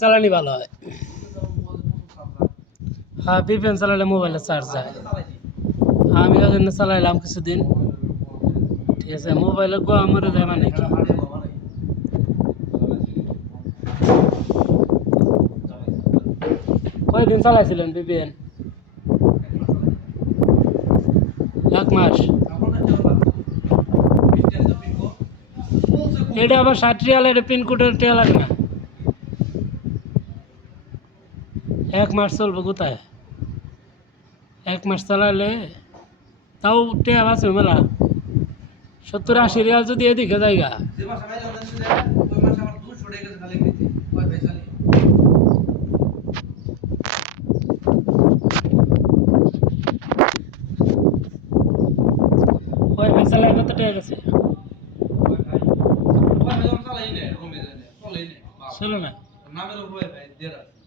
চালানি ভালো হয়। হ্যাঁ ভিপিএন চালালে মোবাইলে চার্জ যায় আমি ওই জন্য চালাইলাম কিছুদিন। ঠিক আছে মোবাইলে গোয়া মরে যায় মানে কি? কয়দিন চালাইছিলেন ভিপিএন এক মাস। এটা আবার ষাট রিয়াল এটা পিনকোডের টিয়া লাগে না? এক মাস চলবে কোথায়? এক মাস চালালে তাও টিয়া আছে মেলা। সত্তর আশি রিয়াল যদি এদিকে জায়গা ওই মাসে আমার 200 টাকা গেছে খালি এমনিতে ওয়াইফাই চালিয়ে। ওয়াইফাই চালায় কত টাকা গেছে? ওয়াইফাই ওয়াইফাই চালাই না নামের উপর ওয়াইফাই দেড় আছে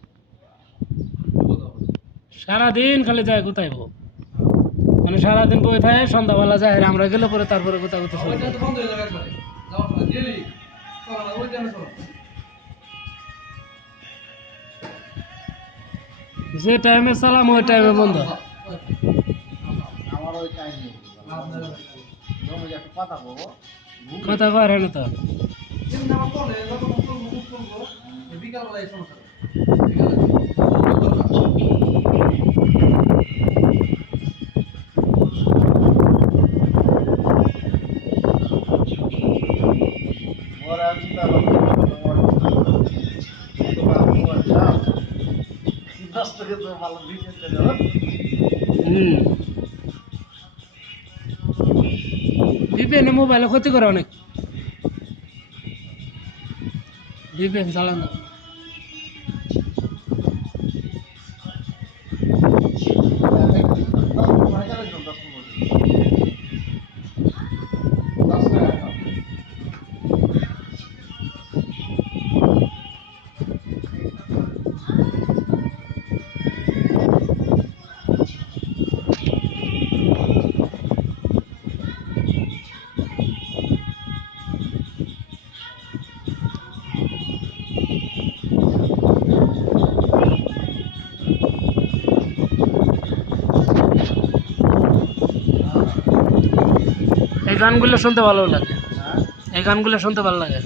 সারাদিন খালি যায় কোথায় গো মানে সারাদিন বই থাকে, সন্ধ্যাবেলা যায় আমরা গেলে পরে তারপরে কোথাও কোথাও চলো যে টাইমে চালাম, ওই টাইমে বন্ধ। কথা কয় না তো থেকে তো ভালো বিজনেস করে হুম। ভিপিএন মোবাইলে ক্ষতি করে অনেক। ভিপিএন চালানো। এই গানগুলো শুনতে ভালো লাগে। এই গানগুলো শুনতে ভালো লাগে।